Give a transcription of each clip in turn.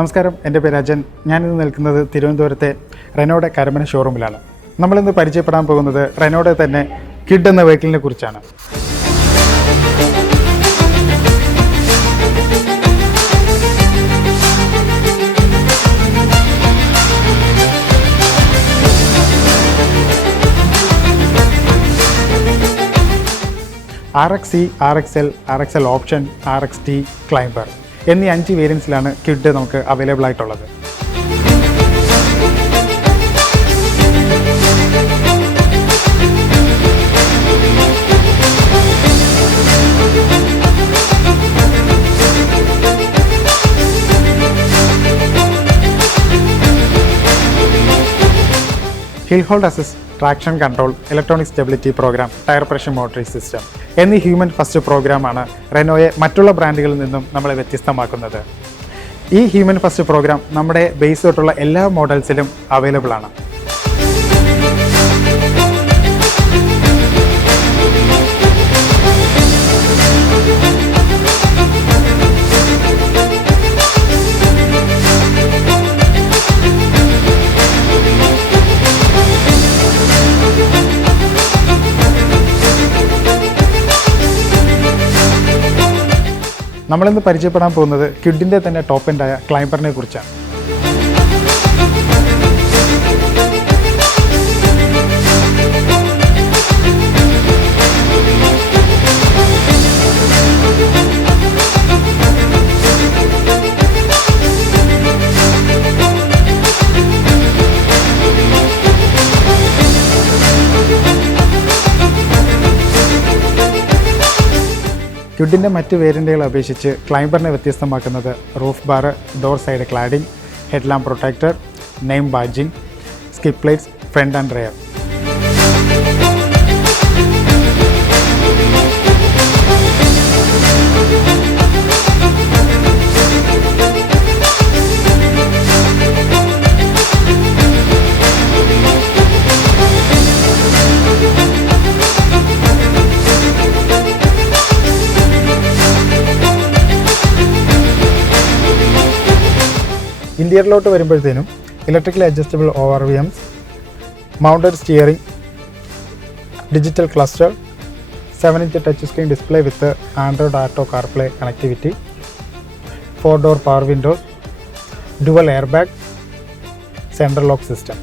നമസ്കാരം, എൻ്റെ പേര് അജൻ. ഞാനിന്ന് നിൽക്കുന്നത് തിരുവനന്തപുരത്തെ റെനോയുടെ കരമന ഷോറൂമിലാണ്. നമ്മളിന്ന് പരിചയപ്പെടാൻ പോകുന്നത് റെനോയുടെ തന്നെ കിഡ് എന്ന വെഹിക്കിളിനെ കുറിച്ചാണ്. RX-E, RX-L, RX-L option, RX-T, climber എന്നീ 5 വേരിയൻസിലാണ് കിഡ് നമുക്ക് അവൈലബിൾ ആയിട്ടുള്ളത്. Hill hold assist, traction control, electronic stability programme, tyre pressure monitoring system എന്നീ ഹ്യൂമൻ ഫസ്റ്റ് പ്രോഗ്രാമാണ് റെനോയെ മറ്റുള്ള ബ്രാൻഡുകളിൽ നിന്നും നമ്മളെ വ്യത്യസ്തമാക്കുന്നത്. ഈ ഹ്യൂമൻ ഫസ്റ്റ് പ്രോഗ്രാം നമ്മുടെ ബേസ് തൊട്ടുള്ള എല്ലാ മോഡൽസിലും അവൈലബിൾ ആണ്. നമ്മളിന്ന് പരിചയപ്പെടാൻ പോകുന്നത് കിഡിൻ്റെ തന്നെ ടോപ്പ് എൻഡായ ക്ലൈംബറിനെ കുറിച്ചാണ്. കിഡിൻ്റെ മറ്റ് വേരിയൻറ്റുകളെ അപേക്ഷിച്ച് ക്ലൈംബറിനെ വ്യത്യസ്തമാക്കുന്നത് roof bar, door side cladding, head lamp protector, name badging, skip lights, front and rear. ഇന്റീരിയറിലോട്ട് വരുമ്പോഴത്തേനും electrically adjustable ORVMs, mounted steering, digital cluster, 7-inch touch screen display with Android Auto CarPlay connectivity, 4 door power windows, dual air bag, central lock system.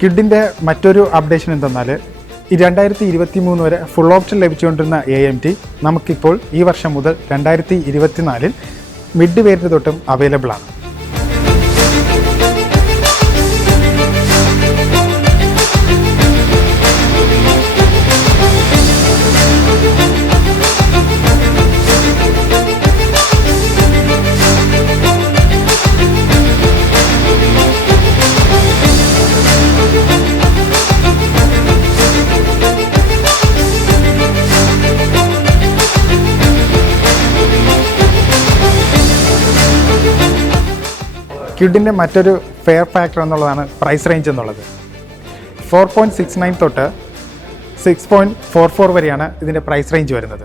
കിഡിൻ്റെ മറ്റൊരു updation എന്തെന്നാൽ, ഈ 2023 വരെ full option ലഭിച്ചുകൊണ്ടിരുന്ന AMT നമുക്കിപ്പോൾ ഈ വർഷം മുതൽ 2024 മിഡ് വേരിയൻ്റ് തൊട്ടും available ആണ്. കിഡിൻ്റെ മറ്റൊരു ഫെയർ ഫാക്ടർ എന്നുള്ളതാണ് പ്രൈസ് റേഞ്ച് എന്നുള്ളത്. 4.69 തൊട്ട് 6.44 വരെയാണ് ഇതിൻ്റെ പ്രൈസ് റേഞ്ച് വരുന്നത്.